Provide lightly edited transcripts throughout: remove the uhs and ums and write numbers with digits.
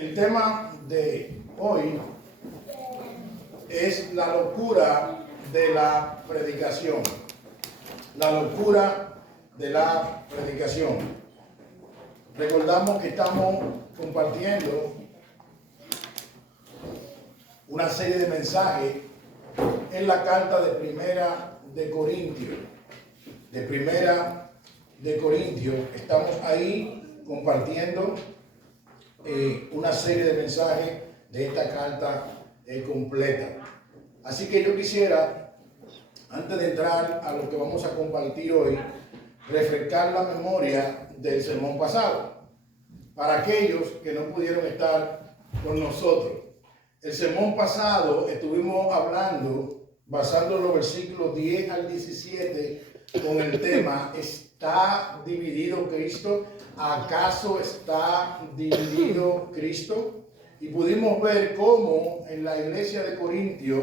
El tema de hoy es la locura de la predicación. La locura de la predicación. Recordamos que estamos compartiendo una serie de mensajes en la carta de Primera de Corintios. De Primera de Corintios. Estamos ahí compartiendo una serie de mensajes de esta carta completa. Así que yo quisiera, antes de entrar a lo que vamos a compartir hoy, refrescar la memoria del sermón pasado para aquellos que no pudieron estar con nosotros. El sermón pasado estuvimos hablando, basando en los versículos 10 al 17, con el tema ¿está dividido Cristo? ¿Acaso está dividido Cristo? Y pudimos ver cómo en la iglesia de Corintios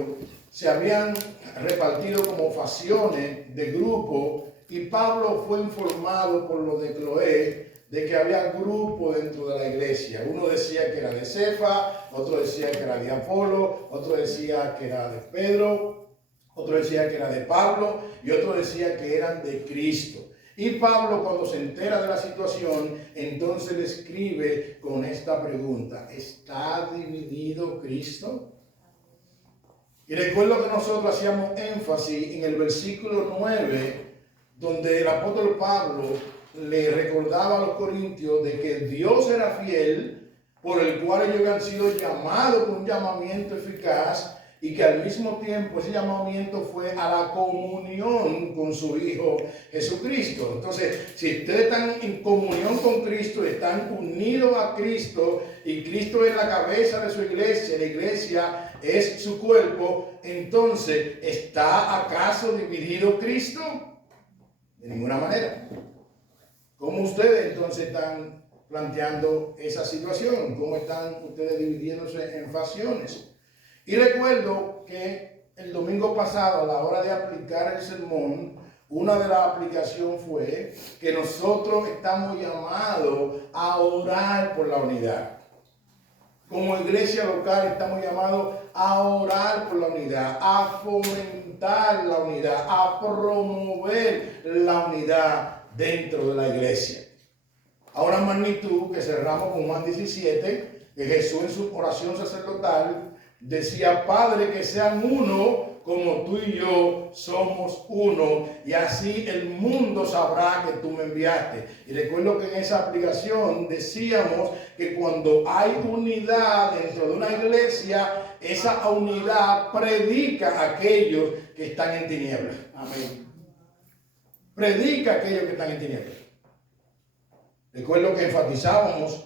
se habían repartido como facciones de grupos, y Pablo fue informado por los de Cloé de que había grupos dentro de la iglesia. Uno decía que era de Cefa, otro decía que era de Apolo, otro decía que era de Pedro, otro decía que era de Pablo y otro decía que eran de Cristo. Y Pablo, cuando se entera de la situación, entonces le escribe con esta pregunta: ¿está dividido Cristo? Y recuerdo que nosotros hacíamos énfasis en el versículo 9, donde el apóstol Pablo le recordaba a los corintios de que Dios era fiel, por el cual ellos habían sido llamados con un llamamiento eficaz, y que al mismo tiempo ese llamamiento fue a la comunión con su Hijo Jesucristo. Entonces, si ustedes están en comunión con Cristo, están unidos a Cristo, y Cristo es la cabeza de su iglesia, la iglesia es su cuerpo, entonces, ¿está acaso dividido Cristo? De ninguna manera. ¿Cómo ustedes entonces están planteando esa situación? ¿Cómo están ustedes dividiéndose en facciones? Y recuerdo que el domingo pasado, a la hora de aplicar el sermón, una de las aplicaciones fue que nosotros estamos llamados a orar por la unidad. Como iglesia local estamos llamados a orar por la unidad, a fomentar la unidad, a promover la unidad dentro de la iglesia. A una magnitud que cerramos con Juan 17, que Jesús en su oración sacerdotal decía: Padre, que sean uno como tú y yo somos uno, y así el mundo sabrá que tú me enviaste. Y recuerdo que en esa aplicación decíamos que cuando hay unidad dentro de una iglesia, esa unidad predica a aquellos que están en tinieblas. Amén. Predica a aquellos que están en tinieblas. Recuerdo que enfatizábamos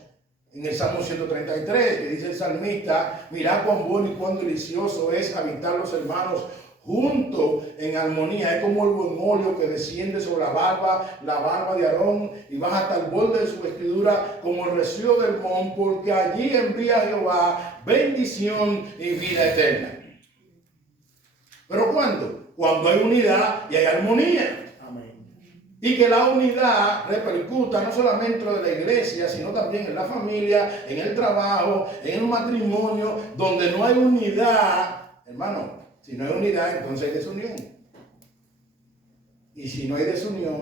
en el Salmo 133, que dice el salmista: mirad cuán bueno y cuán delicioso es habitar los hermanos juntos en armonía. Es como el buen óleo que desciende sobre la barba de Aarón, y baja hasta el borde de su vestidura como el rocío del Hermón, porque allí envía Jehová bendición y vida eterna. ¿Pero cuándo? Cuando hay unidad y hay armonía. Y que la unidad repercuta no solamente dentro de la iglesia, sino también en la familia, en el trabajo, en el matrimonio. Donde no hay unidad, hermano, si no hay unidad, entonces hay desunión. Y si no hay desunión,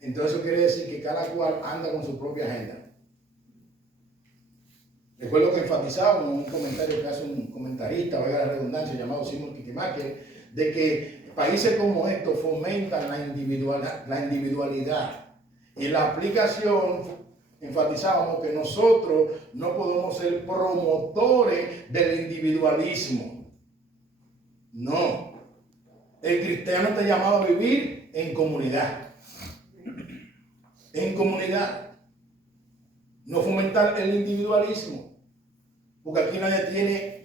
entonces eso quiere decir que cada cual anda con su propia agenda. Recuerdo que enfatizábamos un comentario que hace un comentarista, valga la redundancia, llamado Simon Kikimake, de que países como estos fomentan la individualidad. Y en la aplicación enfatizábamos que nosotros no podemos ser promotores del individualismo. No. El cristiano está llamado a vivir en comunidad. En comunidad. No fomentar el individualismo. Porque aquí nadie tiene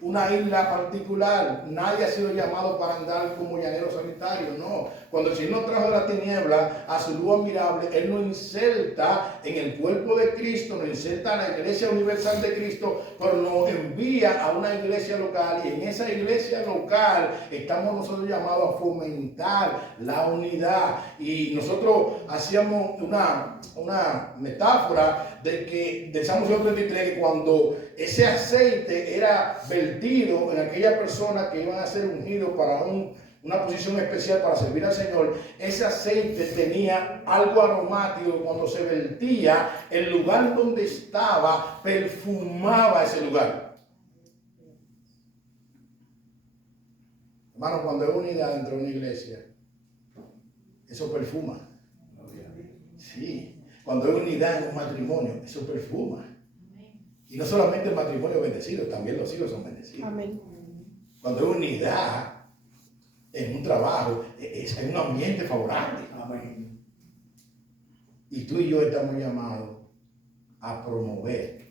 una isla particular. Nadie ha sido llamado para andar como llanero solitario, no. Cuando el Señor nos trajo de la tiniebla a su luz admirable, Él nos inserta en el cuerpo de Cristo, nos inserta en la iglesia universal de Cristo, pero nos envía a una iglesia local, y en esa iglesia local estamos nosotros llamados a fomentar la unidad. Y nosotros hacíamos una metáfora de Salmo 133, que cuando ese aceite era vertido en aquella persona que iban a ser ungidos para una posición especial para servir al Señor, ese aceite tenía algo aromático. Cuando se vertía, el lugar donde estaba perfumaba ese lugar. Hermano, cuando hay unidad dentro de una iglesia, eso perfuma. Sí. Cuando hay unidad en un matrimonio, eso perfuma. Y no solamente el matrimonio bendecido, también los hijos son bendecidos. Amén. Cuando hay unidad en un trabajo, es un ambiente favorable. Amén. Y tú y yo estamos llamados a promover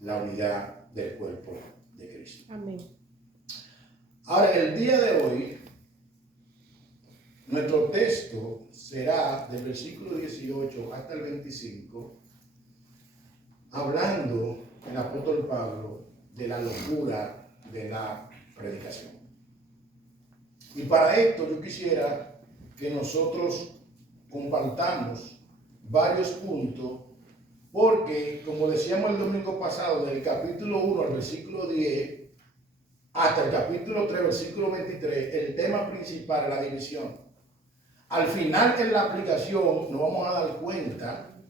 la unidad del cuerpo de Cristo. Amén. Ahora, en el día de hoy, nuestro texto será del versículo 18 hasta el 25, hablando el apóstol Pablo de la locura de la predicación. Y para esto yo quisiera que nosotros compartamos varios puntos, porque como decíamos el domingo pasado, del capítulo 1 al versículo 10 hasta el capítulo 3, versículo 23, el tema principal es la división. Al final, en la aplicación, nos vamos a dar cuenta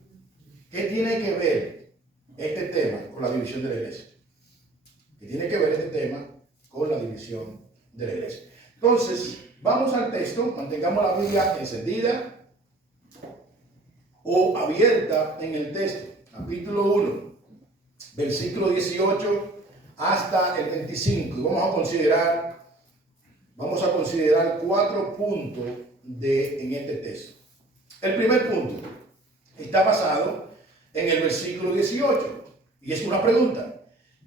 qué tiene que ver este tema con la división de la iglesia. ¿Qué tiene que ver este tema con la división de la iglesia? Entonces, vamos al texto, mantengamos la Biblia encendida o abierta en el texto. Capítulo 1, versículo 18 hasta el 25. Y vamos a considerar 4 puntos en este texto. El primer punto está basado en el versículo 18 y es una pregunta: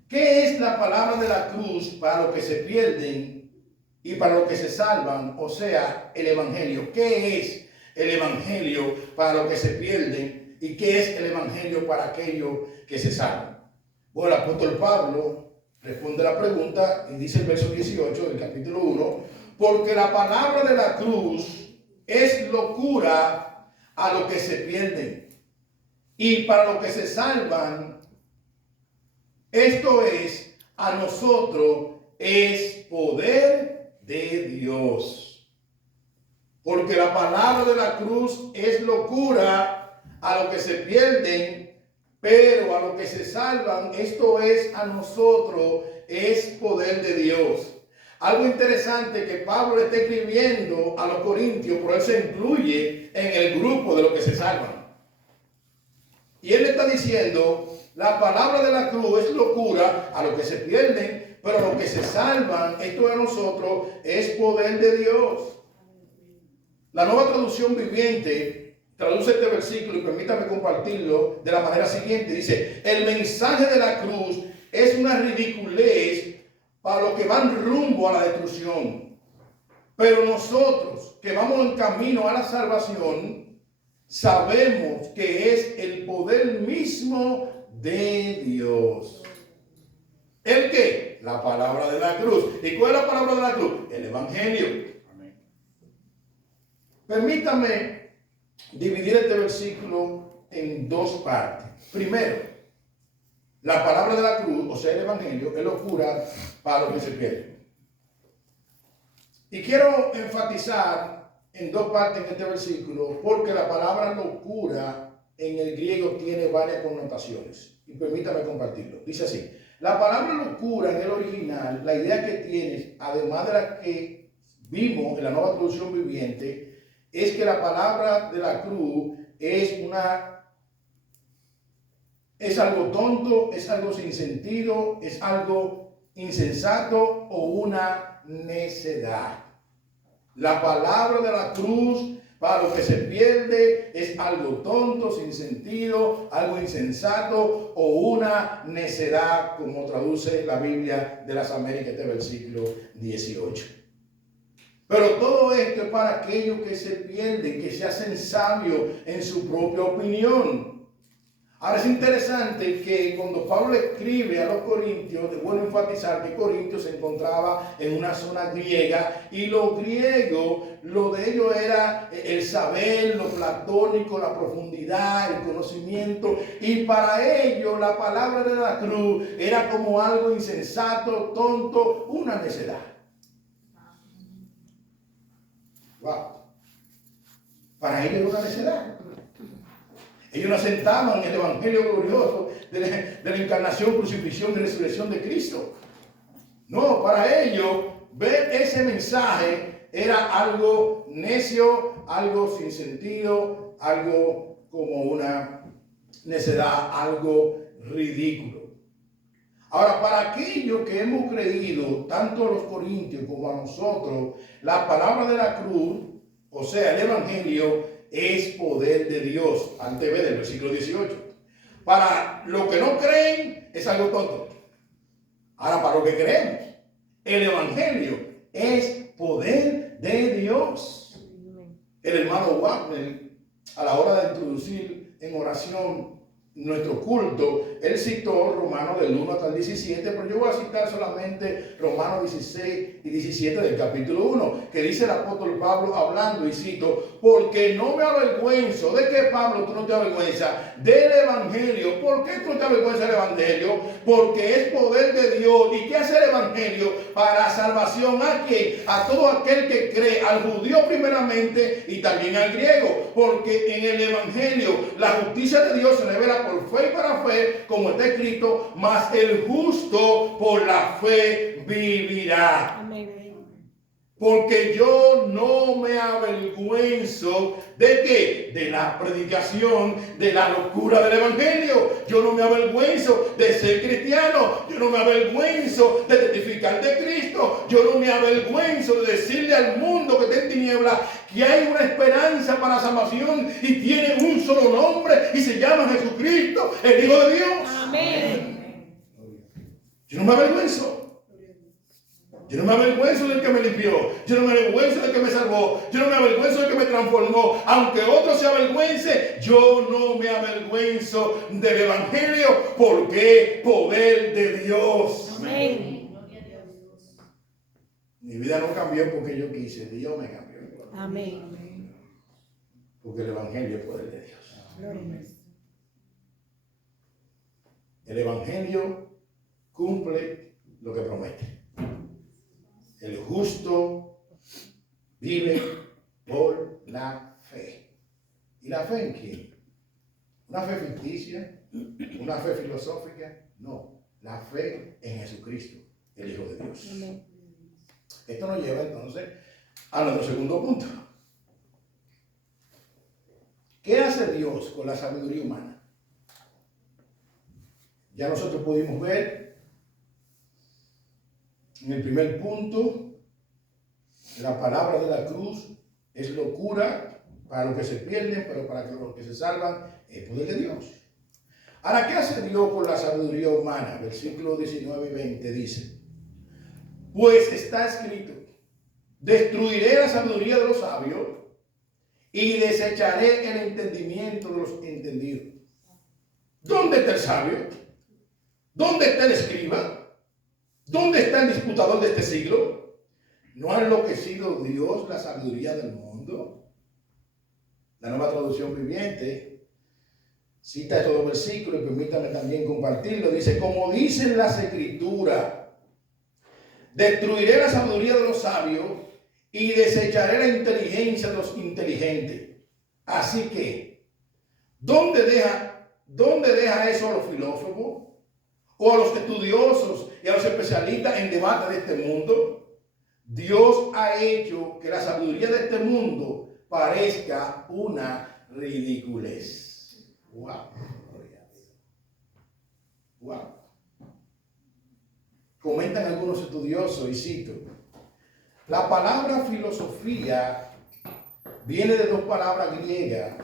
¿qué es la palabra de la cruz para los que se pierden y para los que se salvan? O sea, el evangelio. ¿Qué es el evangelio para los que se pierden y qué es el evangelio para aquellos que se salvan? Bueno, el apóstol Pablo responde la pregunta y dice el verso 18 del capítulo 1: porque la palabra de la cruz es locura a los que se pierden y para los que se salvan, esto es, a nosotros es poder de Dios. Porque la palabra de la cruz es locura a los que se pierden, pero a los que se salvan, esto es, a nosotros es poder de Dios. Algo interesante que Pablo le está escribiendo a los corintios, pero él se incluye en el grupo de los que se salvan. Y él le está diciendo, la palabra de la cruz es locura a los que se pierden, pero a los que se salvan, esto de nosotros es poder de Dios. La Nueva Traducción Viviente traduce este versículo y permítame compartirlo de la manera siguiente. Dice, el mensaje de la cruz es una ridiculez para los que van rumbo a la destrucción. Pero nosotros que vamos en camino a la salvación, sabemos que es el poder mismo de Dios. ¿El qué? La palabra de la cruz. ¿Y cuál es la palabra de la cruz? El evangelio. Amén. Permítame dividir este versículo en 2 partes. Primero, la palabra de la cruz, o sea, el evangelio, es locura para los que se pierden. Y quiero enfatizar en 2 partes en este versículo, porque la palabra locura en el griego tiene varias connotaciones. Y permítame compartirlo. Dice así: la palabra locura en el original, la idea que tiene, además de la que vimos en la Nueva Traducción Viviente, es que la palabra de la cruz es algo tonto, es algo sin sentido, es algo insensato o una necedad. La palabra de la cruz para lo que se pierde es algo tonto, sin sentido, algo insensato o una necedad, como traduce la Biblia de las Américas, este versículo 18. Pero todo esto es para aquellos que se pierden, que se hacen sabios en su propia opinión. Ahora es interesante que cuando Pablo escribe a los corintios, es bueno enfatizar que Corintios se encontraba en una zona griega y lo griego, lo de ellos era el saber, lo platónico, la profundidad, el conocimiento, y para ellos la palabra de la cruz era como algo insensato, tonto, una necedad. Wow. Para ellos era una necedad. Ellos no aceptaban el evangelio glorioso de la encarnación, crucifixión y resurrección de Cristo. No, para ellos ver ese mensaje era algo necio, algo sin sentido, algo como una necedad, algo ridículo. Ahora, para aquellos que hemos creído, tanto a los corintios como a nosotros, la palabra de la cruz, o sea, el evangelio, es poder de Dios. Antes del versículo 18. Para los que no creen, es algo tonto. Ahora, para los que creemos, el evangelio es poder de Dios. El hermano Wagner, a la hora de introducir en oración nuestro culto, él citó Romanos del 1 hasta el 17, pero yo voy a citar solamente Romanos 16 y 17 del capítulo 1, que dice el apóstol Pablo hablando, y cito: porque no me avergüenzo. ¿De qué, Pablo, tú no te avergüenzas? Del evangelio. ¿Por qué tú no te avergüenzas del evangelio? Porque es poder de Dios. ¿Y qué hace el evangelio? Para salvación. ¿A quién? A todo aquel que cree, al judío primeramente y también al griego, porque en el evangelio la justicia de Dios se revela por fe y para fe, como está escrito: mas el justo por la fe vivirá. Amén. Porque yo no me avergüenzo ¿de qué? De la predicación, de la locura del evangelio. Yo no me avergüenzo de ser cristiano. Yo no me avergüenzo de testificar de Cristo. Yo no me avergüenzo de decirle al mundo que está en tinieblas que hay una esperanza para salvación y tiene un solo nombre y se llama Jesucristo, el Hijo de Dios. Amén. Yo no me avergüenzo. Yo no me avergüenzo del que me limpió. Yo no me avergüenzo del que me salvó. Yo no me avergüenzo del que me transformó. Aunque otro se avergüence, yo no me avergüenzo del evangelio, porque es poder de Dios. Amén. Mi vida no cambió porque yo quise. Dios me cambió. Amén. Porque el evangelio es poder de Dios. El evangelio cumple lo que promete. El justo vive por la fe. ¿Y la fe en quién? ¿Una fe ficticia? ¿Una fe filosófica? No, la fe en Jesucristo, el Hijo de Dios. Amén. Esto nos lleva entonces a nuestro segundo punto. ¿Qué hace Dios con la sabiduría humana? Ya nosotros pudimos ver en el primer punto, la palabra de la cruz es locura para los que se pierden, pero para los que se salvan es poder de Dios. Ahora, ¿qué hace Dios con la sabiduría humana? Versículos 19 y 20 dice: pues está escrito, destruiré la sabiduría de los sabios y desecharé el entendimiento de los entendidos. ¿Dónde está el sabio? ¿Dónde está el escriba? ¿Dónde está el disputador de este siglo? ¿No ha enloquecido Dios la sabiduría del mundo? La Nueva Traducción Viviente cita estos dos versículos y permítame también compartirlo. Dice: como dicen las Escrituras, destruiré la sabiduría de los sabios y desecharé la inteligencia de los inteligentes. Así que, ¿dónde deja eso a los filósofos? ¿O a los estudiosos y a los especialistas en debate de este mundo? Dios ha hecho que la sabiduría de este mundo parezca una ridiculez. Wow. Wow. Comentan algunos estudiosos, y cito: la palabra filosofía viene de dos palabras griegas: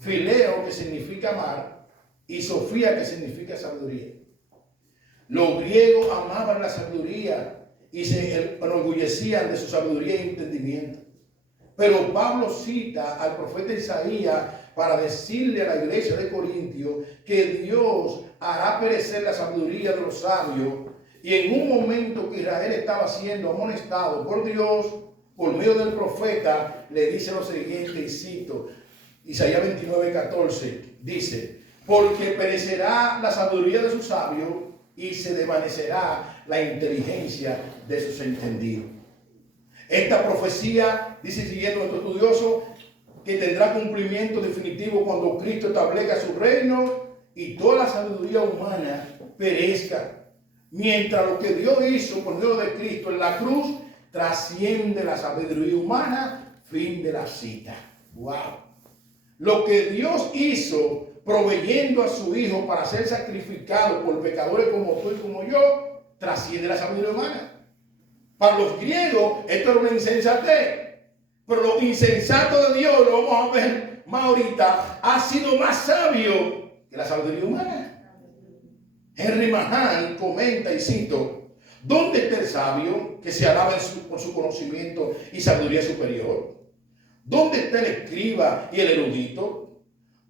fileo, que significa amar, y sofía, que significa sabiduría. Los griegos amaban la sabiduría y se enorgullecían de su sabiduría y entendimiento. Pero Pablo cita al profeta Isaías para decirle a la iglesia de Corintios que Dios hará perecer la sabiduría de los sabios. Y en un momento que Israel estaba siendo amonestado por Dios, por medio del profeta, le dice lo siguiente, y cito, Isaías 29:14, dice: porque perecerá la sabiduría de sus sabios y se desvanecerá la inteligencia de sus entendidos. Esta profecía, dice siguiendo nuestro estudioso, que tendrá cumplimiento definitivo cuando Cristo establezca su reino y toda la sabiduría humana perezca. Mientras lo que Dios hizo por medio de Cristo en la cruz trasciende la sabiduría humana, fin de la cita. ¡Wow! Lo que Dios hizo proveyendo a su Hijo para ser sacrificado por pecadores como tú y como yo, trasciende la sabiduría humana. Para los griegos esto era una insensatez, pero lo insensato de Dios, lo vamos a ver más ahorita, ha sido más sabio que la sabiduría humana. Henry Mahan comenta, y cito: ¿dónde está el sabio que se alaba por su conocimiento y sabiduría superior? ¿Dónde está el escriba y el erudito?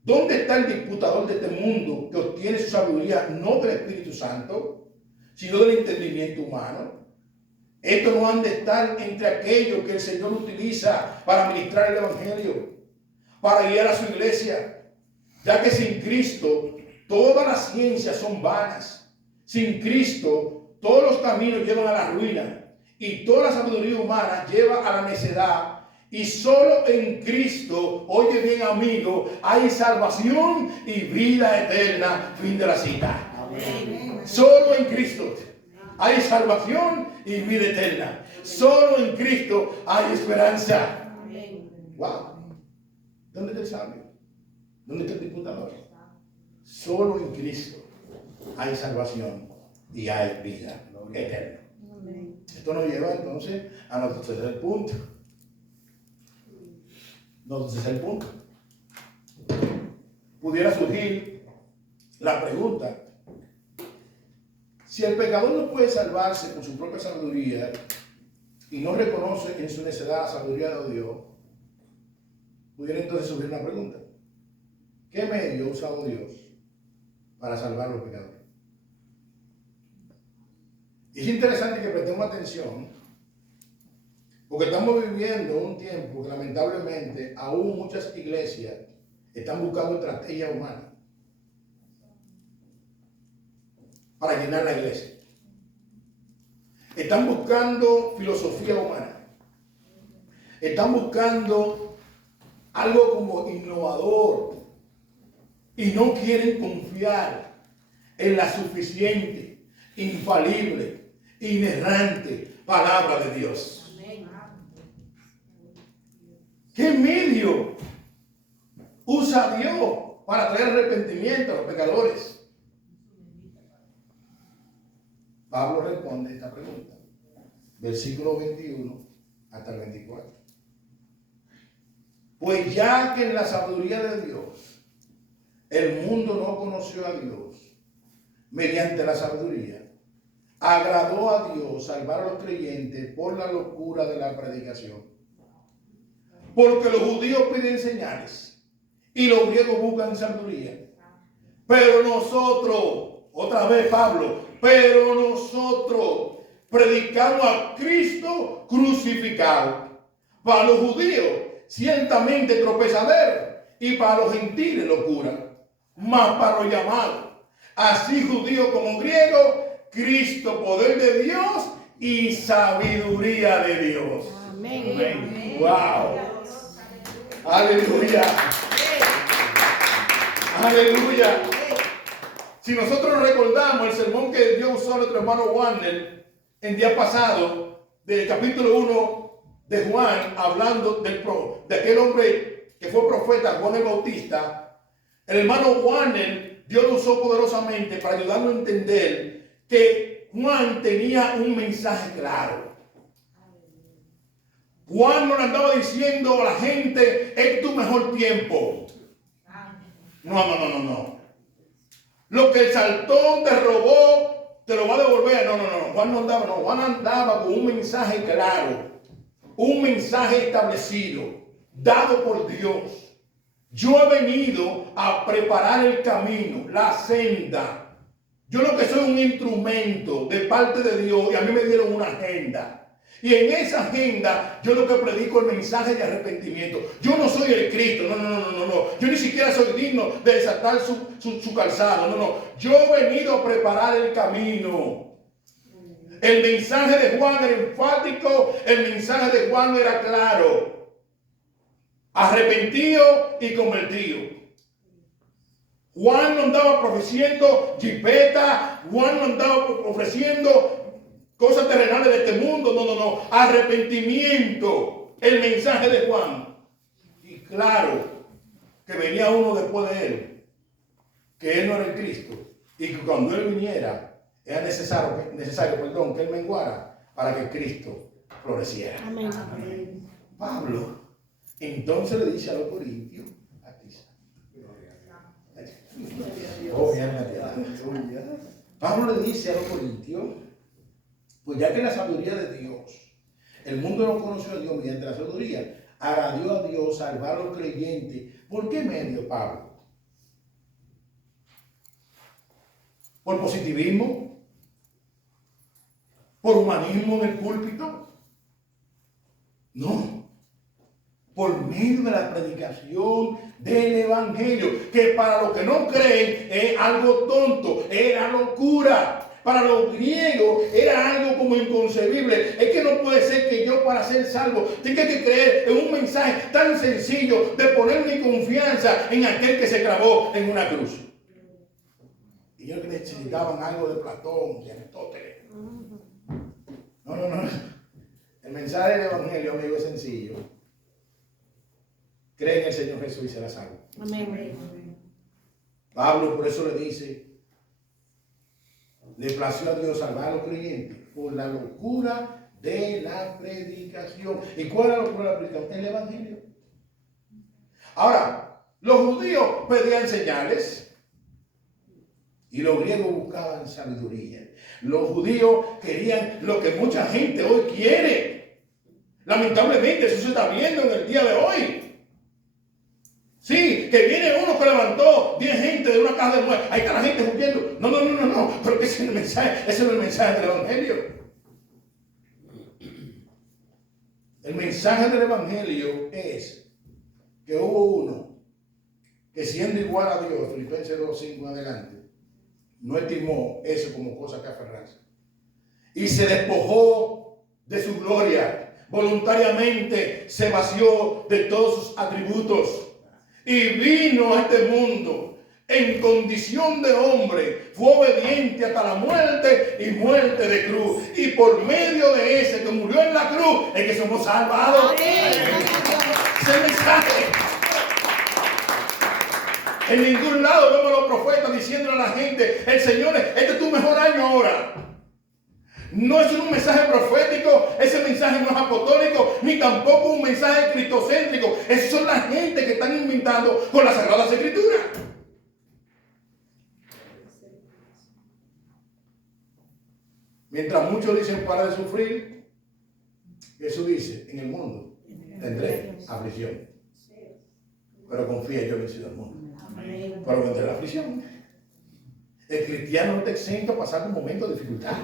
¿Dónde está el disputador de este mundo que obtiene su sabiduría no del Espíritu Santo, sino del entendimiento humano? Esto no han de estar entre aquellos que el Señor utiliza para ministrar el Evangelio, para guiar a su iglesia, ya que sin Cristo todas las ciencias son vanas. Sin Cristo todos los caminos llevan a la ruina y toda la sabiduría humana lleva a la necedad. Y solo en Cristo, oye bien amigo, hay salvación y vida eterna. Fin de la cita. Amén. Solo en Cristo hay salvación y vida eterna. Solo en Cristo hay esperanza. Wow. ¿Dónde está el sabio? ¿Dónde está el diputador? Solo en Cristo hay salvación y hay vida eterna. Esto nos lleva entonces a nuestro tercer punto. Entonces el punto. Pudiera surgir la pregunta: si el pecador no puede salvarse con su propia sabiduría y no reconoce en su necedad la sabiduría de Dios, pudiera entonces surgir una pregunta: ¿qué medio ha usado Dios para salvar a los pecadores? Y es interesante que prestemos atención, porque estamos viviendo un tiempo que lamentablemente aún muchas iglesias están buscando estrategia humana para llenar la iglesia. Están buscando filosofía humana. Están buscando algo como innovador y no quieren confiar en la suficiente, infalible, inerrante palabra de Dios. ¿Qué medio usa Dios para traer arrepentimiento a los pecadores? Pablo responde esta pregunta, versículo 21 hasta el 24. Pues ya que en la sabiduría de Dios el mundo no conoció a Dios, mediante la sabiduría agradó a Dios salvar a los creyentes por la locura de la predicación. Porque los judíos piden señales y los griegos buscan sabiduría. Pero nosotros, otra vez Pablo, pero nosotros predicamos a Cristo crucificado. Para los judíos, ciertamente tropezadero, y para los gentiles locura. Mas para los llamados, así judíos como griegos, Cristo, poder de Dios y sabiduría de Dios. Amén. Amén. Wow. Aleluya. Aleluya. Si nosotros recordamos el sermón que Dios usó a nuestro hermano Warner el día pasado, del capítulo 1 de Juan, hablando de aquel hombre que fue profeta, Juan el Bautista, el hermano Warner, Dios lo usó poderosamente para ayudarnos a entender que Juan tenía un mensaje claro. Juan no le andaba diciendo a la gente: es tu mejor tiempo. No. Lo que el saltón te robó, te lo va a devolver. No. Juan andaba con un mensaje claro, un mensaje establecido, dado por Dios. Yo he venido a preparar el camino, la senda. Yo lo que soy un instrumento de parte de Dios y a mí me dieron una agenda. Y en esa agenda yo lo que predico es el mensaje de arrepentimiento. Yo no soy el Cristo, no. Yo ni siquiera soy digno de desatar su calzado, no. Yo he venido a preparar el camino. El mensaje de Juan era enfático, el mensaje de Juan era claro. Arrepentido y convertido. Juan no andaba ofreciendo jipeta, Juan no andaba ofreciendo cosas terrenales de este mundo, no. Arrepentimiento, el mensaje de Juan. Y claro que venía uno después de él, que él no era el Cristo, y que cuando él viniera, era necesario que él menguara para que Cristo floreciera. Amén. Pablo entonces le dice a los corintios, Pablo le dice a los corintios, pues ya que la sabiduría de Dios, el mundo no conoció a Dios mediante la sabiduría, agradió a Dios salvar a los creyentes. ¿Por qué medio, Pablo? ¿Por positivismo? ¿Por humanismo en el púlpito? No. Por medio de la predicación del Evangelio, que para los que no creen es algo tonto, era locura. Para los griegos era algo como inconcebible. Es que no puede ser que yo para ser salvo tenga que creer en un mensaje tan sencillo de poner mi confianza en aquel que se clavó en una cruz. Y ellos necesitaban algo de Platón, de Aristóteles. No. El mensaje del Evangelio, amigo, es sencillo. Cree en el Señor Jesús y será salvo. Amén. Pablo por eso le dice, le plació a Dios salvar a los creyentes por la locura de la predicación. ¿Y cuál es la locura de la predicación? El Evangelio. Ahora, los judíos pedían señales y los griegos buscaban sabiduría. Los judíos querían lo que mucha gente hoy quiere. Lamentablemente eso se está viendo en el día de hoy. Sí, que viene uno que levantó 10 gente de una casa de muerte. Ahí está la gente huyendo. No. Pero ese no es el mensaje del Evangelio. El mensaje del Evangelio es que hubo uno que siendo igual a Dios, Filipenses 2:5 en adelante, no estimó eso como cosa que aferrarse. Y se despojó de su gloria. Voluntariamente se vació de todos sus atributos. Y vino a este mundo en condición de hombre, fue obediente hasta la muerte y muerte de cruz. Y por medio de ese que murió en la cruz es que somos salvados. Ese mensaje. En ningún lado vemos a los profetas diciéndole a la gente, el Señor, este es tu mejor año ahora. No es un mensaje profético, ese mensaje no es apostólico, ni tampoco un mensaje cristocéntrico. Esas son la gente que están inventando con las Sagradas Escrituras. Mientras muchos dicen para de sufrir, Jesús dice, en el mundo tendré aflicción. Pero confía, yo he vencido al mundo. Pero vendré la aflicción. El cristiano no está exento a pasar un momento de dificultad.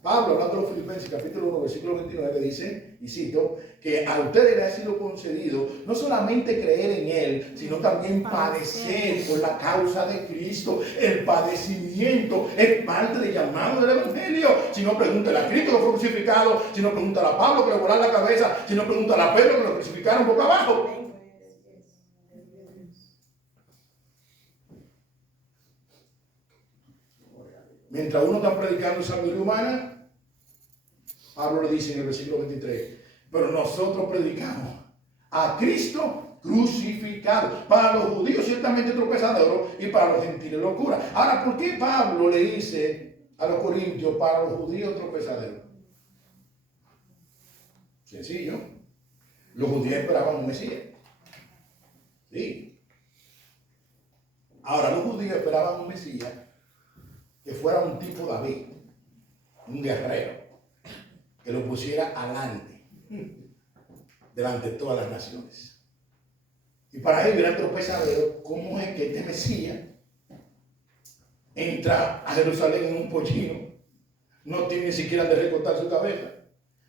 Pablo, hablando de los Filipenses, capítulo 1, versículo 29, dice, y cito, que a ustedes les ha sido concedido no solamente creer en Él, sino también padecer por la causa de Cristo. El padecimiento es parte del llamado del Evangelio. Si no, pregúntale a Cristo que fue crucificado, si no, pregúntale a Pablo que le volaron la cabeza, si no, pregúntale a Pedro que lo crucificaron boca abajo. Mientras uno está predicando sabiduría humana, Pablo le dice en el versículo 23, pero nosotros predicamos a Cristo crucificado. Para los judíos ciertamente tropezadero y para los gentiles locura. Ahora, ¿por qué Pablo le dice a los corintios para los judíos tropezadero? Sencillo. Los judíos esperaban un Mesías. Sí. Ahora, los judíos esperaban un Mesías que fuera un tipo David, un guerrero, que lo pusiera adelante, delante de todas las naciones. Y para ellos era tropezadero cómo es que este Mesías entra a Jerusalén en un pollino, no tiene ni siquiera de recortar su cabeza,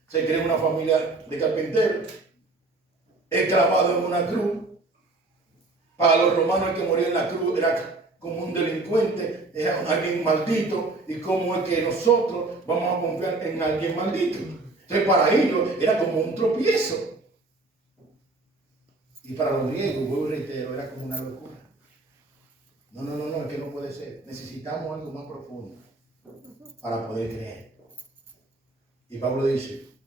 se crea una familia de carpinteros, es clavado en una cruz. Para los romanos el que moría en la cruz era como un delincuente, era alguien maldito, y cómo es que nosotros vamos a confiar en alguien maldito. Entonces para ellos era como un tropiezo. Y para los griegos, vuelvo y reitero, era como una locura. No, es que no puede ser. Necesitamos algo más profundo para poder creer. Y Pablo dice,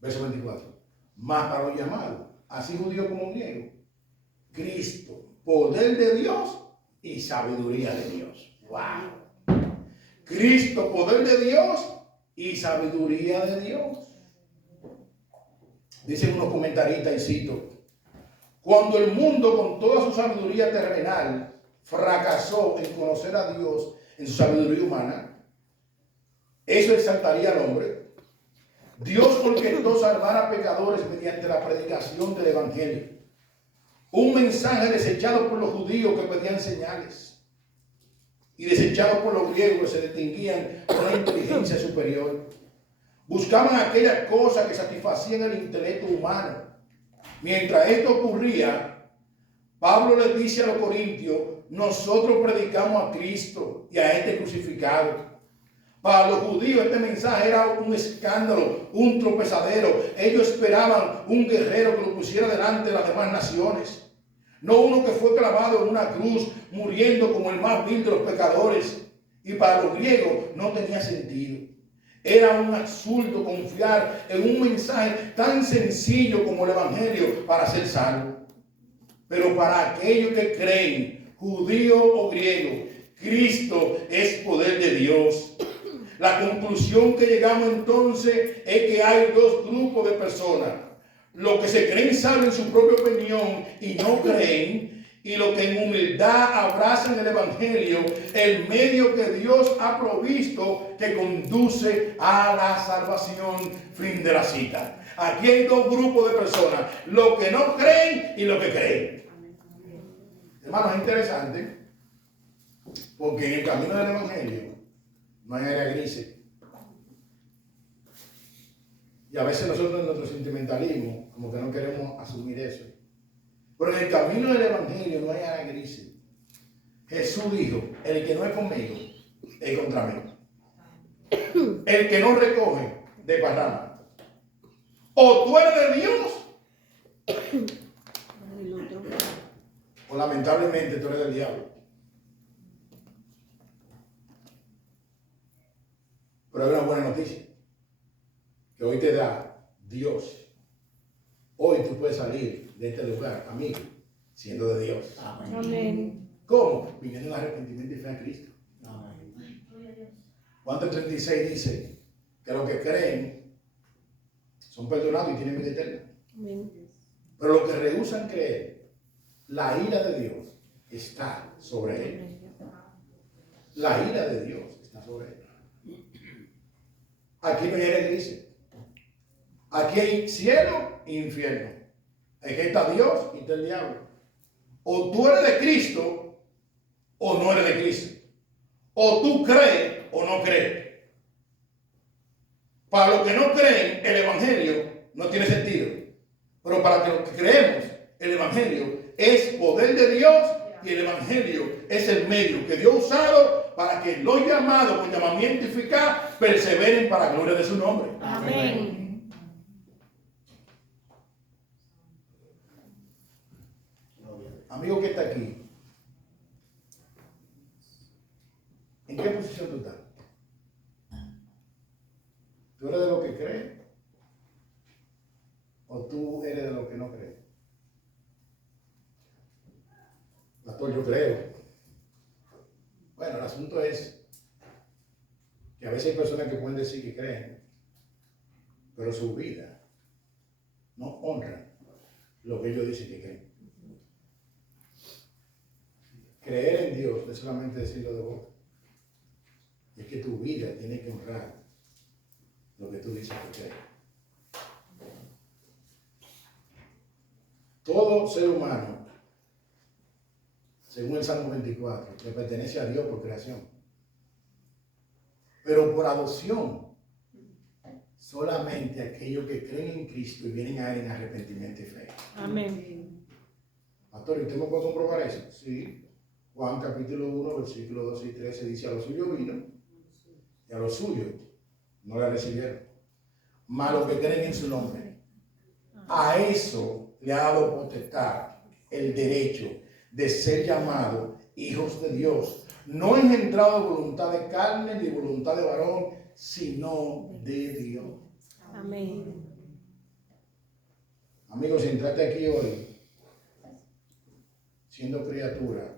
verso 24, más para los llamados, así judío como griego, Cristo, poder de Dios y sabiduría de Dios. ¡Wow! Cristo, poder de Dios y sabiduría de Dios. Dicen unos comentaristas, y cito, cuando el mundo con toda su sabiduría terrenal fracasó en conocer a Dios en su sabiduría humana, eso exaltaría al hombre. Dios orquestó salvar a pecadores mediante la predicación del Evangelio. Un mensaje desechado por los judíos que pedían señales y desechado por los griegos que se distinguían por una inteligencia superior. Buscaban aquellas cosas que satisfacían el intelecto humano. Mientras esto ocurría, Pablo les dice a los corintios, nosotros predicamos a Cristo y a este crucificado. Para los judíos este mensaje era un escándalo, un tropezadero. Ellos esperaban un guerrero que lo pusiera delante de las demás naciones. No uno que fue clavado en una cruz, muriendo como el más vil de los pecadores. Y para los griegos no tenía sentido. Era un absurdo confiar en un mensaje tan sencillo como el Evangelio para ser salvo. Pero para aquellos que creen, judío o griego, Cristo es poder de Dios. La conclusión que llegamos entonces es que hay dos grupos de personas. Los que se creen sabios en su propia opinión y no creen, y los que en humildad abrazan el Evangelio, el medio que Dios ha provisto que conduce a la salvación. Fin de la cita. Aquí hay dos grupos de personas, los que no creen y los que creen. Hermanos, es interesante, porque en el camino del Evangelio no hay área grises. Y a veces nosotros en nuestro sentimentalismo, como que no queremos asumir eso. Pero en el camino del Evangelio no hay área grises. Jesús dijo, el que no es conmigo, es contra mí. El que no recoge, desparrama. O tú eres de Dios, o lamentablemente tú eres del diablo. Pero hay una buena noticia, que hoy te da Dios. Hoy tú puedes salir de este lugar, amigo, siendo de Dios. Amén. ¿Cómo? Viniendo en arrepentimiento y fe a Cristo. Juan 3:36 dice que los que creen son perdonados y tienen vida eterna. Amén. Pero los que rehúsan creer, la ira de Dios está sobre ellos. La ira de Dios está sobre ellos. Aquí no hay área gris. Aquí hay cielo e infierno. Aquí está Dios y está el diablo. O tú eres de Cristo o no eres de Cristo. O tú crees o no crees. Para los que no creen, el Evangelio no tiene sentido. Pero para los que creemos, el Evangelio es poder de Dios y el Evangelio es el medio que Dios ha usado para que los llamados con llamamiento eficaz perseveren para la gloria de su nombre. Amén. Amigo que está aquí, ¿en qué posición tú estás? ¿Tú eres de lo que cree? ¿O tú eres de lo que no cree? Pastor, yo creo. Bueno, el asunto es que a veces hay personas que pueden decir que creen, pero su vida no honra lo que ellos dicen que creen. Creer en Dios no es solamente decirlo de boca. Es que tu vida tiene que honrar lo que tú dices que crees. Todo ser humano según el Salmo 24, le pertenece a Dios por creación. Pero por adopción, solamente aquellos que creen en Cristo y vienen a Él en arrepentimiento y fe. Amén. Pastor, ¿y usted me puede comprobar eso? Sí. Juan capítulo 1, versículos 12 y 13 dice: a los suyos vino y a los suyos no la recibieron. Mas los que creen en su nombre, a eso le ha dado potestad, el derecho de ser llamados hijos de Dios, no engendrado de voluntad de carne ni voluntad de varón, sino de Dios. Amén. Amigos, si entraste aquí hoy siendo criatura,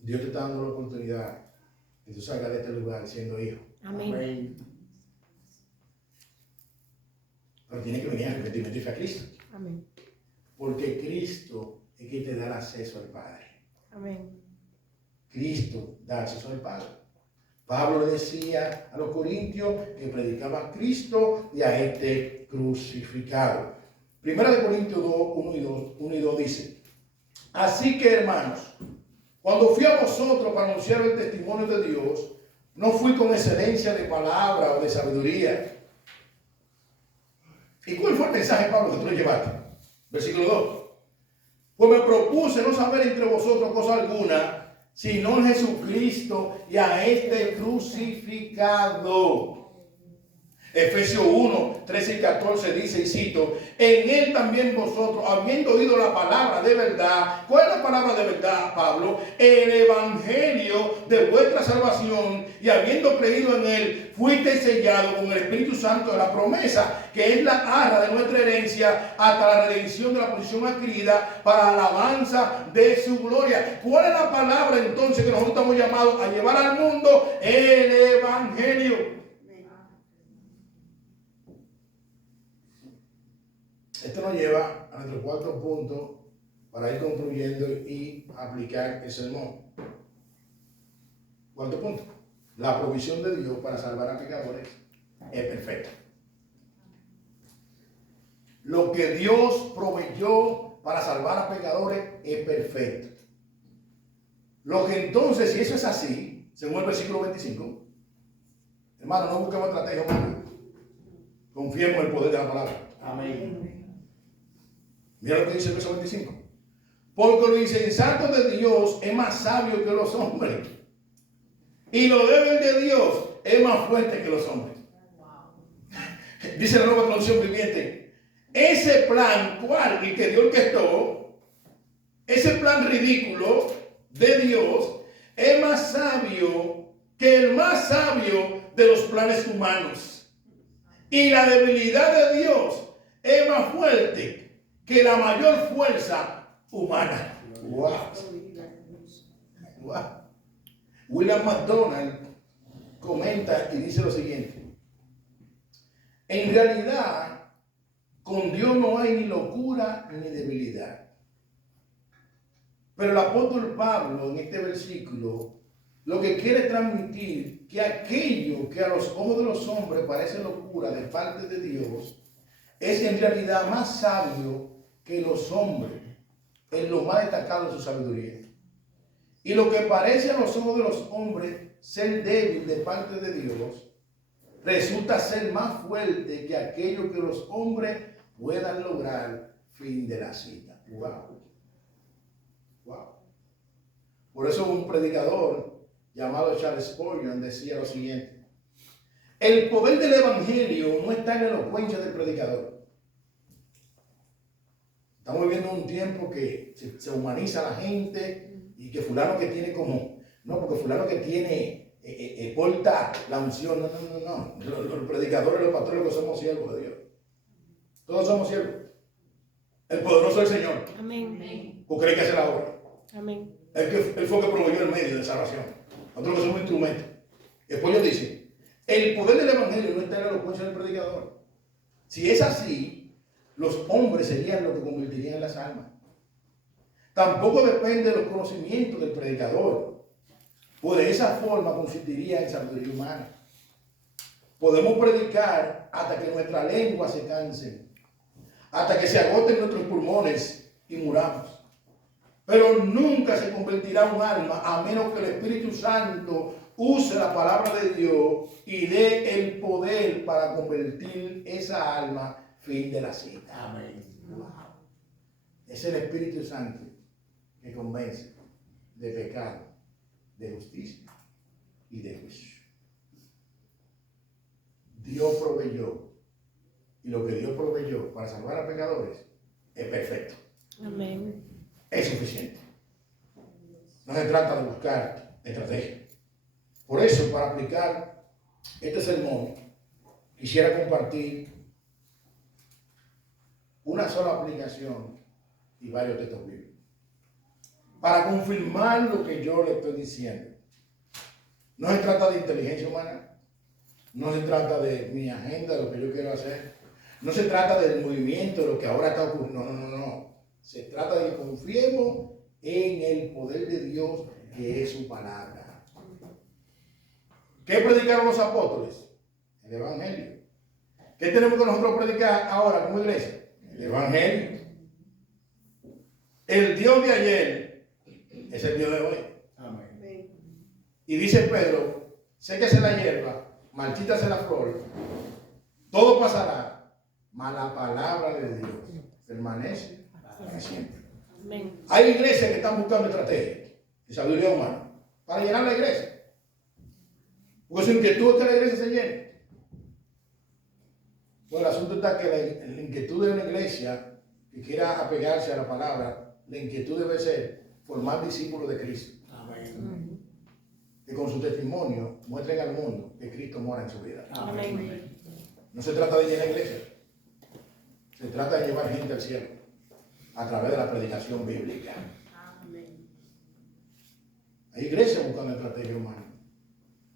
Dios te está dando la oportunidad que tú salgas de este lugar siendo hijo. Amén. Pero tiene que venir a arrepentimiento y fe a Cristo. Amén. Porque Cristo es quien te da el acceso al Padre. Amén. Cristo da acceso al Padre. Pablo le decía a los corintios que predicaba a Cristo y a este crucificado. Primera de Corintios 2, 1 y 2 dice: así que, hermanos, cuando fui a vosotros para anunciar el testimonio de Dios, no fui con excelencia de palabra o de sabiduría. ¿Y cuál fue el mensaje, Pablo, que tú le llevaste? Versículo 2. Pues me propuse no saber entre vosotros cosa alguna, sino en Jesucristo y a este crucificado. Efesios 1, 13 y 14 dice, y cito: en él también vosotros, habiendo oído la palabra de verdad. ¿Cuál es la palabra de verdad, Pablo? El evangelio de vuestra salvación, y habiendo creído en él, fuiste sellado con el Espíritu Santo de la promesa, que es la arra de nuestra herencia, hasta la redención de la posición adquirida para la alabanza de su gloria. ¿Cuál es la palabra entonces que nosotros estamos llamados a llevar al mundo? El evangelio. Esto nos lleva a nuestros 4 puntos para ir concluyendo y aplicar el sermón. 4 puntos. La provisión de Dios para salvar a pecadores es perfecta. Lo que Dios proveyó para salvar a pecadores es perfecto. Lo que entonces, si eso es así, según el versículo 25, hermano, no busquemos estrategia humana. Confiemos en el poder de la palabra. Amén. Mira lo que dice el verso 25. Porque lo insensato de Dios es más sabio que los hombres, y lo débil de Dios es más fuerte que los hombres. Dice la Nueva Traducción Viviente: ese plan, ¿cuál? El que Dios orquestó, ese plan ridículo de Dios es más sabio que el más sabio de los planes humanos. Y la debilidad de Dios es más fuerte que la mayor fuerza humana. Wow. Wow. William McDonald comenta y dice lo siguiente: en realidad, con Dios no hay ni locura ni debilidad. Pero el apóstol Pablo en este versículo lo que quiere transmitir, que aquello que a los ojos de los hombres parece locura de parte de Dios, es en realidad más sabio que los hombres, en lo más destacado de su sabiduría. Y lo que parece a los ojos de los hombres ser débil de parte de Dios, resulta ser más fuerte que aquello que los hombres puedan lograr. Fin de la cita. Wow. Wow. Por eso un predicador llamado Charles Spurgeon decía lo siguiente: el poder del evangelio no está en la elocuencia del predicador. Estamos viviendo un tiempo que se humaniza la gente, y que fulano que tiene como, no, porque fulano que tiene, porta la unción. No. Los predicadores, los pastores, que somos siervos de Dios. Todos somos siervos. El poderoso es el Señor. Amén. Porque hay que hacer la obra. Amén. Él fue que proveyó el medio de salvación. Nosotros que somos instrumentos. Después ellos dicen: el poder del evangelio no está en la elocuencia del predicador. Si es así, los hombres serían los que convertirían las almas. Tampoco depende de los conocimientos del predicador, pues de esa forma consistiría en sabiduría humana. Podemos predicar hasta que nuestra lengua se canse, hasta que se agoten nuestros pulmones y muramos. Pero nunca se convertirá un alma a menos que el Espíritu Santo use la palabra de Dios y dé el poder para convertir esa alma fin de la cita. Amén. Wow. Es el Espíritu Santo que convence de pecado, de justicia y de juicio. Dios proveyó, y lo que Dios proveyó para salvar a pecadores es perfecto. Amén. Es suficiente. No se trata de buscar estrategia. Por eso, para aplicar este sermón, quisiera compartir una sola aplicación y varios textos bíblicos para confirmar lo que yo le estoy diciendo. No se trata de inteligencia humana, no se trata de mi agenda, de lo que yo quiero hacer, no se trata del movimiento, de lo que ahora está ocurriendo, no. Se trata de que confiemos en el poder de Dios, que es su palabra. ¿Qué predicaron los apóstoles? El Evangelio. ¿Qué tenemos que nosotros predicar ahora como iglesia? El Evangelio. El Dios de ayer es el Dios de hoy. Amén. Y dice Pedro, séquese la hierba, marchítase la flor, todo pasará, mas la palabra de Dios permanece para siempre. Amén. Hay iglesias que están buscando estrategias y sabiduría humana para llenar la iglesia. Porque su inquietud es que la iglesia se llene. Bueno, el asunto está que la inquietud de una iglesia que quiera apegarse a la palabra, la inquietud debe ser formar discípulos de Cristo. Amén. Que con su testimonio muestren al mundo que Cristo mora en su vida. Amén. No se trata de llenar iglesia. Se trata de llevar gente al cielo a través de la predicación bíblica. Amén. Hay iglesias buscando estrategia humana.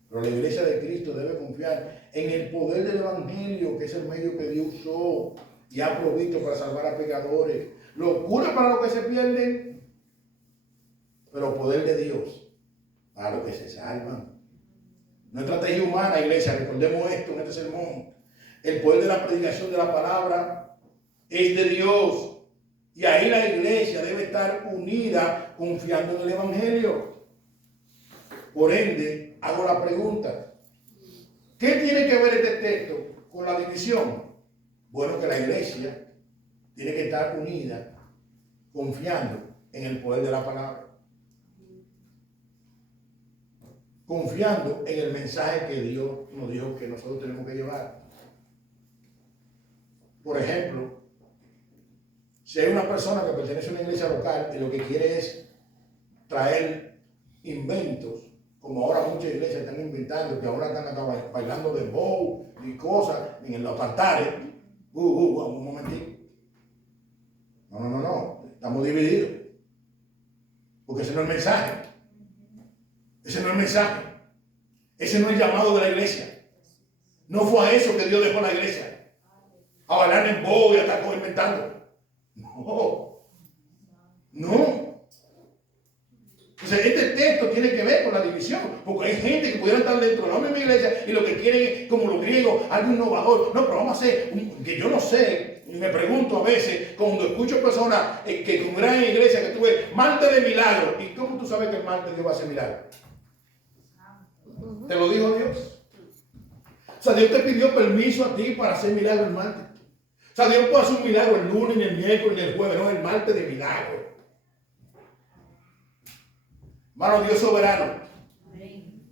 Pero la iglesia de Cristo debe confiar en el poder del Evangelio, que es el medio que Dios usó y ha provisto para salvar a pecadores. Locura para los que se pierden, pero poder de Dios para los que se salvan. No es estrategia humana, iglesia. Recordemos esto en este sermón. El poder de la predicación de la palabra es de Dios. Y ahí la iglesia debe estar unida confiando en el Evangelio. Por ende, hago la pregunta, ¿qué tiene que ver este texto con la división? Bueno, que la iglesia tiene que estar unida, confiando en el poder de la palabra. Confiando en el mensaje que Dios nos dijo que nosotros tenemos que llevar. Por ejemplo, si hay una persona que pertenece a una iglesia local y lo que quiere es traer inventos, como ahora muchas iglesias están inventando, que ahora están acá bailando dembow y cosas en los altares. Un momentito. No. Estamos divididos. Porque ese no es el mensaje. Ese no es el mensaje. Ese no es el llamado de la iglesia. No fue a eso que Dios dejó la iglesia. A bailar dembow y a estar inventando. No. Entonces, este texto tiene que ver con la división, porque hay gente que pudiera estar dentro de la misma iglesia y lo que quieren es, como los griegos, algo innovador. No, pero vamos a hacer, que yo no sé, y me pregunto a veces, cuando escucho personas que con gran iglesia que tuve, martes de milagro. ¿Y cómo tú sabes que el martes Dios va a hacer milagro? ¿Te lo dijo Dios? O sea, Dios te pidió permiso a ti para hacer milagro el martes. O sea, Dios puede hacer un milagro el lunes, ni el miércoles, ni el jueves, no, el martes de milagro. Hermano, Dios es soberano.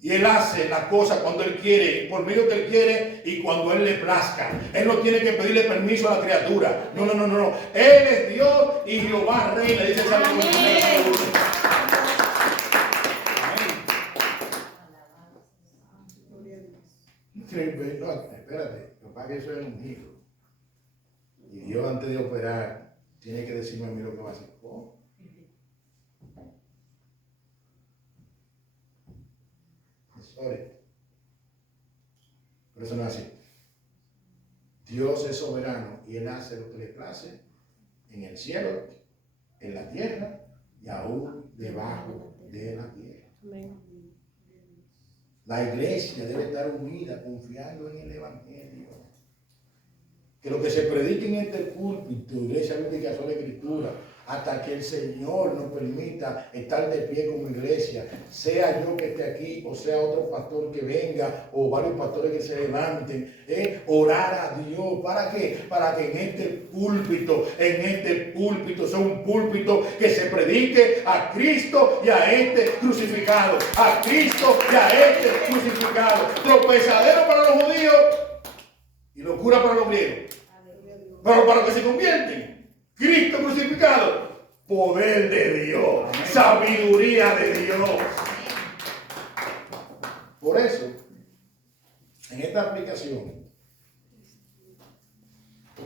Y Él hace las cosas cuando Él quiere, por medio que Él quiere y cuando Él le plazca. Él no tiene que pedirle permiso a la criatura. No. Él es Dios y Jehová reina, dice el Salmo 23. No, espérate, papá, que eso es un hijo. Y Dios antes de operar tiene que decirme a mí lo que va a hacer. Pero eso no es así. Dios es soberano y Él hace lo que le place en el cielo, en la tierra y aún debajo de la tierra. Amén. La iglesia debe estar unida, confiando en el Evangelio. Que lo que se predique en este púlpito, iglesia bíblica, sola escritura, hasta que el Señor nos permita estar de pie como iglesia, sea yo que esté aquí o sea otro pastor que venga o varios pastores que se levanten, orar a Dios. ¿Para qué? Para que en este púlpito sea un púlpito que se predique a Cristo y a este crucificado, a Cristo y a este crucificado. Tropezadero para los judíos y locura para los griegos. Pero para que se convierten, Cristo crucificado, poder de Dios, sabiduría de Dios. Por eso, en esta aplicación,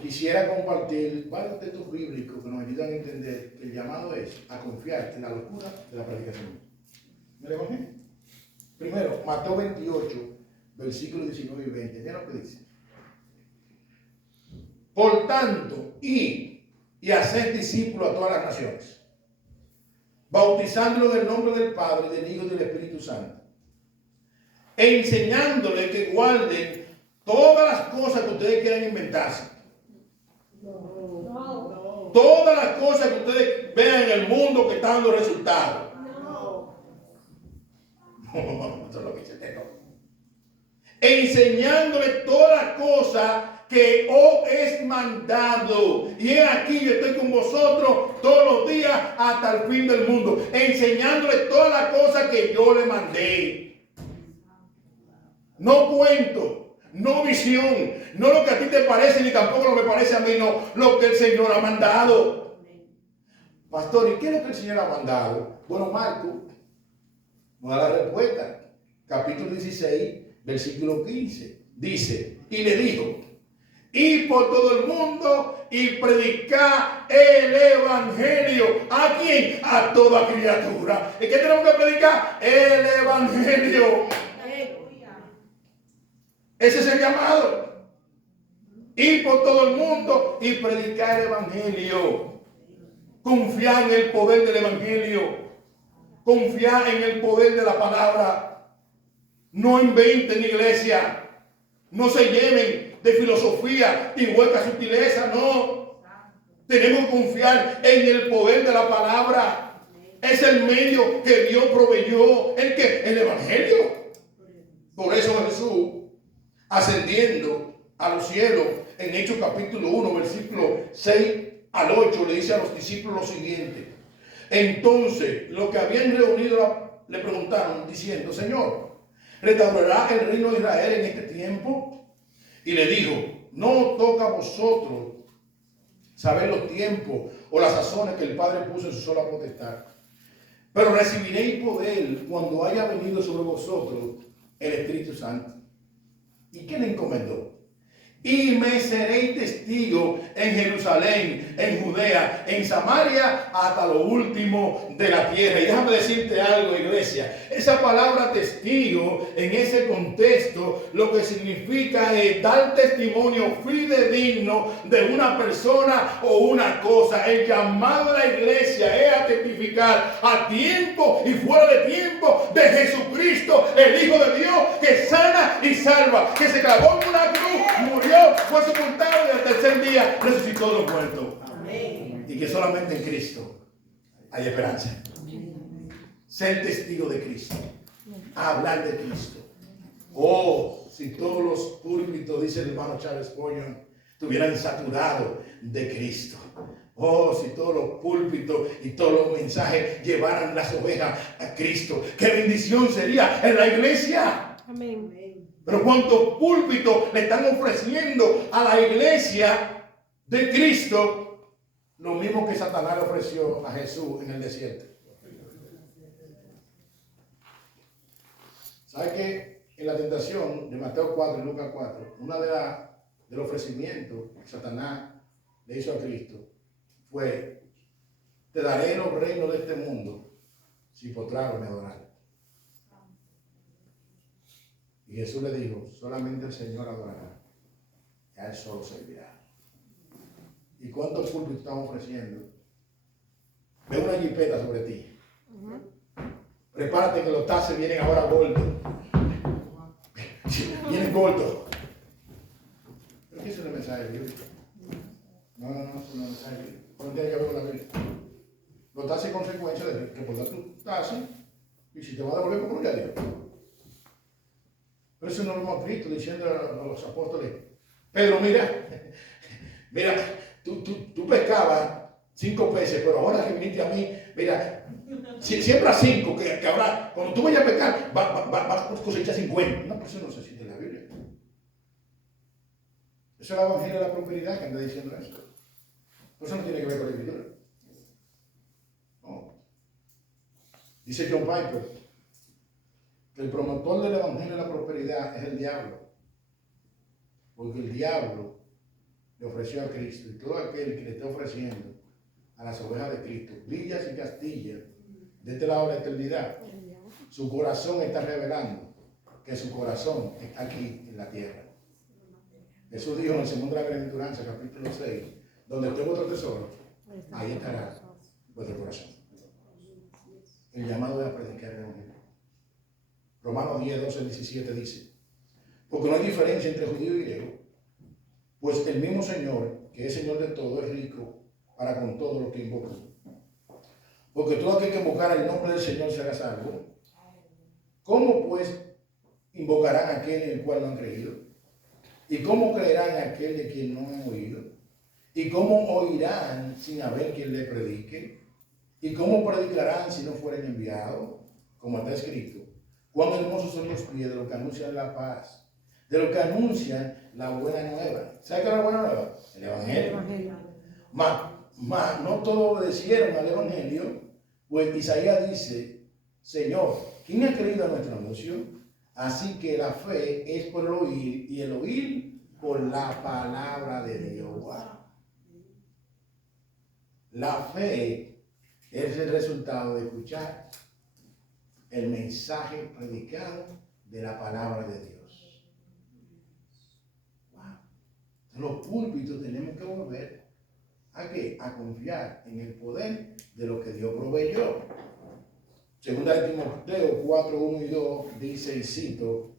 quisiera compartir varios textos bíblicos que nos ayudan a entender que el llamado es a confiar en la locura de la predicación. ¿Me lo cogí? Primero, Mateo 28, versículos 19 y 20. Mira lo que dice. Por tanto, y hacer discípulos a todas las naciones, bautizándolos en el nombre del Padre, del Hijo y del Espíritu Santo, e enseñándoles que guarden todas las cosas que ustedes quieran inventarse. Todas las cosas que ustedes vean en el mundo que están dando resultados. Eso es lo que dice el texto. Enseñándoles todas las cosas que os es mandado. Y he aquí, yo estoy con vosotros todos los días hasta el fin del mundo, enseñándoles todas las cosas que yo le mandé. No cuento, no visión, no lo que a ti te parece, ni tampoco lo que me parece a mí, no, lo que el Señor ha mandado. Pastor, ¿y qué es lo que el Señor ha mandado? Bueno, Marco nos da la respuesta. Capítulo 16, versículo 15. Dice, y le dijo: y por todo el mundo y predicar el evangelio. ¿A quién? A toda criatura. ¿Y qué tenemos que predicar? El evangelio. Ese es el llamado. Ir por todo el mundo y predicar el evangelio. Confiar en el poder del evangelio. Confiar en el poder de la palabra. No inventen, iglesia. No se lleven de filosofía y hueca sutileza, no. Tenemos que confiar en el poder de la palabra. Es el medio que Dios proveyó. El evangelio. Por eso Jesús, ascendiendo a los cielos, en Hechos capítulo 1, versículo 6 al 8, le dice a los discípulos lo siguiente. Entonces, los que habían reunido le preguntaron, diciendo: Señor, ¿restaurará el reino de Israel en este tiempo? Y le dijo: no toca a vosotros saber los tiempos o las sazones que el Padre puso en su sola potestad, pero recibiréis poder cuando haya venido sobre vosotros el Espíritu Santo. ¿Y qué le encomendó? Y me seréis testigos en Jerusalén, en Judea, en Samaria, hasta lo último de la tierra. Y déjame decirte algo, iglesia. Esa palabra testigo, en ese contexto, lo que significa es dar testimonio fidedigno de una persona o una cosa. El llamado de la iglesia es a testificar a tiempo y fuera de tiempo de Jesucristo, el Hijo de Dios, que sana y salva, que se clavó en una cruz, murió, fue sepultado y al tercer día resucitó de los muertos. Amén. Y que solamente en Cristo hay esperanza. Ser testigo de Cristo, hablar de Cristo. Oh, si todos los púlpitos, dice el hermano Charles Spurgeon, estuvieran saturados de Cristo. Oh, si todos los púlpitos y todos los mensajes llevaran las ovejas a Cristo, qué bendición sería en la iglesia. Amén. Pero cuántos púlpitos le están ofreciendo a la iglesia de Cristo lo mismo que Satanás le ofreció a Jesús en el desierto. ¿Sabe qué? En la tentación de Mateo 4 y Lucas 4, una del ofrecimiento que Satanás le hizo a Cristo fue: te daré los reinos de este mundo si postraros me adorar. Y Jesús le dijo: solamente el Señor adorará, y a Él solo servirá. ¿Y cuántos púlpitos estamos ofreciendo? Ve una jipeta sobre ti. Prepárate que los taxis vienen ahora gordos. Vienen gordos. ¿Pero qué es el mensaje bíblico? No, eso no es el mensaje bíblico. No tiene que ver con la Biblia. Pero eso no lo hemos visto diciendo a los apóstoles. Pedro, mira, tú pescabas 5 peces, pero ahora que viniste a mí, mira, siembra 5, que ahora, cuando tú vayas a pescar, vas a cosechar 50. No, pues eso no se siente en la Biblia. Eso es el evangelio de la prosperidad que anda diciendo eso. Eso no tiene que ver con la escritura. No. Dice John Piper que el promotor del evangelio de la prosperidad es el diablo. Porque el diablo le ofreció a Cristo, y todo aquel que le está ofreciendo a las ovejas de Cristo villas y castillas de este lado de la eternidad, su corazón está revelando que su corazón está aquí en la tierra. Jesús dijo en el segundo de la Bienaventuranza, capítulo 6, donde esté vuestro tesoro, ahí estará vuestro corazón. El llamado es a predicar el evangelio. Romanos 10, 12, 17 dice: porque no hay diferencia entre judío y griego, pues el mismo Señor, que es Señor de todo, es rico para con todo lo que invoca. Porque todo aquel que invocara el nombre del Señor será salvo. ¿Cómo pues invocarán a aquel en el cual no han creído? ¿Y cómo creerán en aquel de quien no han oído? ¿Y cómo oirán sin haber quien le predique? ¿Y cómo predicarán si no fueren enviados? Como está escrito: cuán hermosos son los pies de los que anuncian la paz, de los que anuncian la buena nueva. ¿Sabe qué es la buena nueva? El evangelio. Mas no todos obedecieron al evangelio, pues Isaías dice: Señor, ¿quién ha creído a nuestro anuncio? Así que la fe es por el oír, y el oír por la palabra de Dios. Wow. La fe es el resultado de escuchar el mensaje predicado de la palabra de Dios. Wow. Los púlpitos tenemos que volver ¿a qué? A confiar en el poder de lo que Dios proveyó. Segunda de Timoteo 4, 1 y 2 dice, y cito: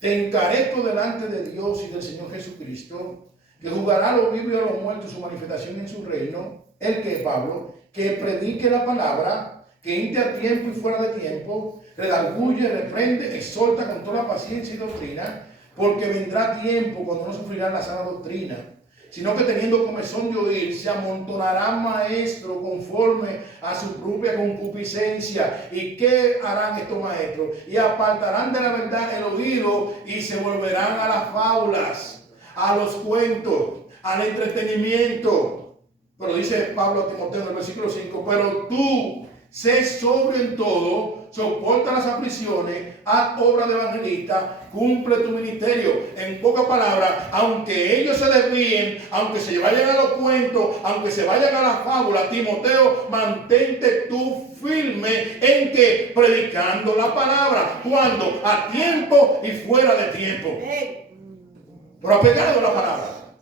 te encarezco delante de Dios y del Señor Jesucristo, que juzgará a los vivos y a los muertos su manifestación en su reino, el que, Pablo, que predique la palabra, que inte a tiempo y fuera de tiempo, redarguye, reprende, exhorta con toda paciencia y doctrina, porque vendrá tiempo cuando no sufrirán la sana doctrina, sino que teniendo comezón de oír, se amontonarán maestros conforme a su propia concupiscencia. ¿Y qué harán estos maestros? Y apartarán de la verdad el oído y se volverán a las fábulas, a los cuentos, al entretenimiento. Pero dice Pablo a Timoteo en el versículo 5, pero tú sé sobrio en todo, soporta las aflicciones, haz obra de evangelista, cumple tu ministerio. En pocas palabras, aunque ellos se desvíen, aunque se vayan a los cuentos, aunque se vayan a la fábula, Timoteo, mantente tú firme en que predicando la palabra, cuando a tiempo y fuera de tiempo. Pero apegado a la palabra,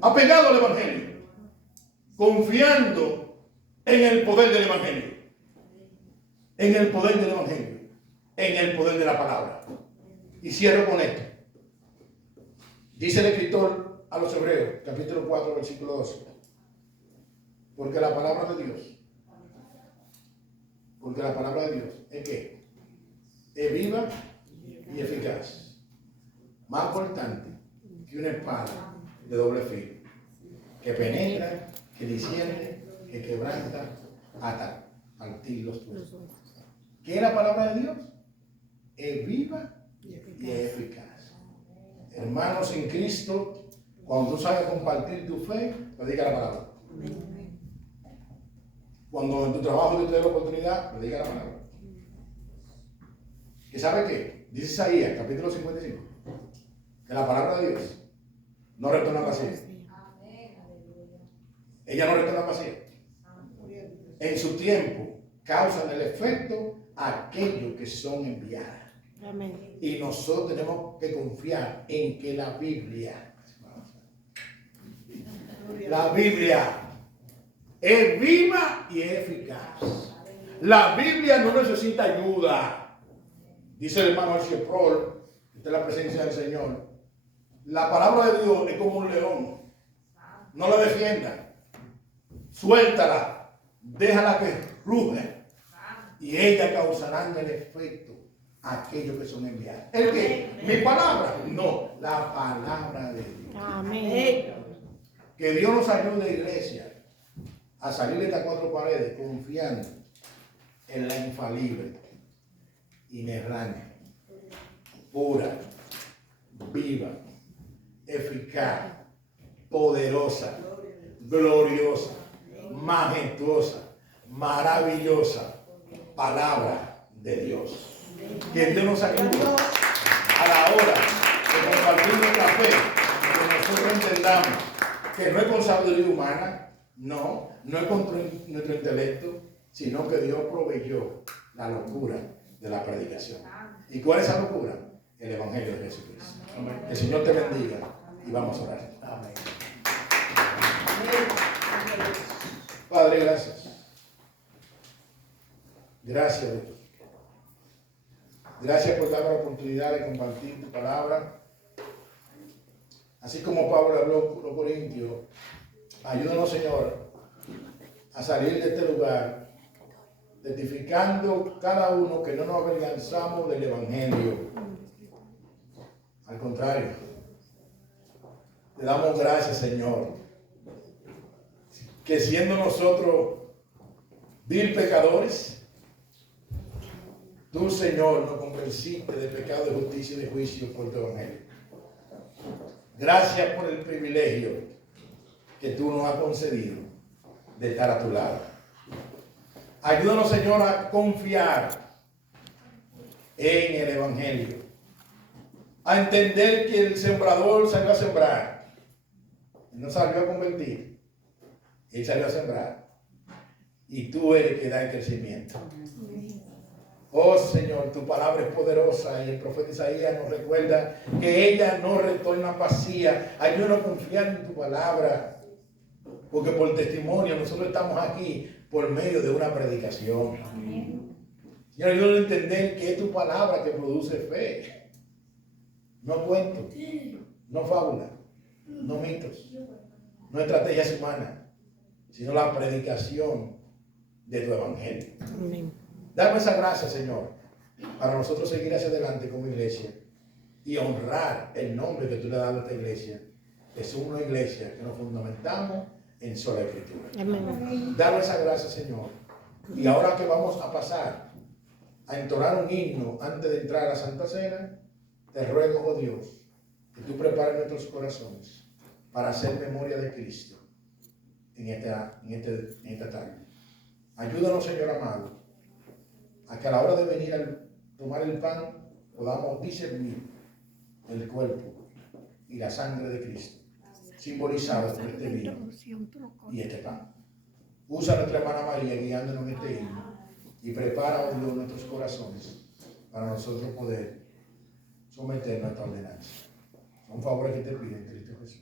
apegado al evangelio, confiando en el poder del evangelio, en el poder del evangelio, en el poder de la palabra. Y cierro con esto. Dice el escritor a los Hebreos, capítulo 4, versículo 12. Porque la palabra de Dios, ¿es qué? Es viva y eficaz, más cortante que una espada de doble filo, que penetra, que discierne, que quebranta hasta partir los huesos. ¿Qué es la palabra de Dios? Es viva y es eficaz. Hermanos en Cristo, cuando tú sabes compartir tu fe, predica la palabra. Cuando en tu trabajo te dé la oportunidad, predica la palabra. ¿Que sabe qué? Dice Isaías, capítulo 55, que la palabra de Dios no retorna vacía. Ella no retorna vacía. En su tiempo causan el efecto a aquellos que son enviadas. Amén. Y nosotros tenemos que confiar en que la Biblia es viva y es eficaz. La Biblia no necesita ayuda. Dice el hermano Archieprol, que está en la presencia del Señor. La palabra de Dios es como un león. No la defienda. Suéltala. Déjala que ruja. Y ella causará el efecto a aquellos que son enviados. ¿El qué? ¿Mi palabra? No, la palabra de Dios. Amén. Que Dios nos ayude, iglesia, a salir de estas cuatro paredes confiando en la infalible, inerrante, pura, viva, eficaz, poderosa, gloriosa, majestuosa, maravillosa palabra de Dios. Que Dios nos ayude a la hora de compartir nuestra fe, que nosotros entendamos que no es con sabiduría humana, no es con nuestro intelecto, sino que Dios proveyó la locura de la predicación. ¿Y cuál es esa locura? El Evangelio de Jesucristo. Amén. El Señor te bendiga y vamos a orar. Amén. Padre, gracias. Gracias, Dios. Gracias por darme la oportunidad de compartir tu palabra. Así como Pablo habló a los Corintios, ayúdanos, Señor, a salir de este lugar, testificando cada uno que no nos avergonzamos del Evangelio. Al contrario, te damos gracias, Señor, que siendo nosotros vil pecadores, tú, Señor, nos convenciste de pecado, de justicia y de juicio por tu Evangelio. Gracias por el privilegio que tú nos has concedido de estar a tu lado. Ayúdanos, Señor, a confiar en el Evangelio, a entender que el sembrador salió a sembrar, no salió a convertir, él salió a sembrar, y tú eres el que da el crecimiento. Oh Señor, tu palabra es poderosa y el profeta Isaías nos recuerda que ella no retorna vacía. Ayúdanos a confiar en tu palabra, porque por testimonio nosotros estamos aquí por medio de una predicación. Señor, ayúdanos a entender que es tu palabra que produce fe, no cuentos, no fábulas, no mitos, no estrategias humanas, sino la predicación de tu evangelio. Amén. Dame esa gracia, Señor, para nosotros seguir hacia adelante como iglesia y honrar el nombre que tú le has dado a esta iglesia. Es una iglesia que nos fundamentamos en sola escritura. Amén. Dame esa gracia, Señor. Y ahora que vamos a pasar a entonar un himno antes de entrar a la Santa Cena, te ruego, oh Dios, que tú prepares nuestros corazones para hacer memoria de Cristo en esta tarde. Ayúdanos, Señor amado, a que a la hora de venir a tomar el pan podamos discernir el cuerpo y la sangre de Cristo, simbolizados por este vino y este pan. Usa a nuestra hermana María guiándonos en este himno y prepara, oh Dios, nuestros corazones para nosotros poder someternos a esta ordenanza. Son favores que te piden, Cristo Jesús.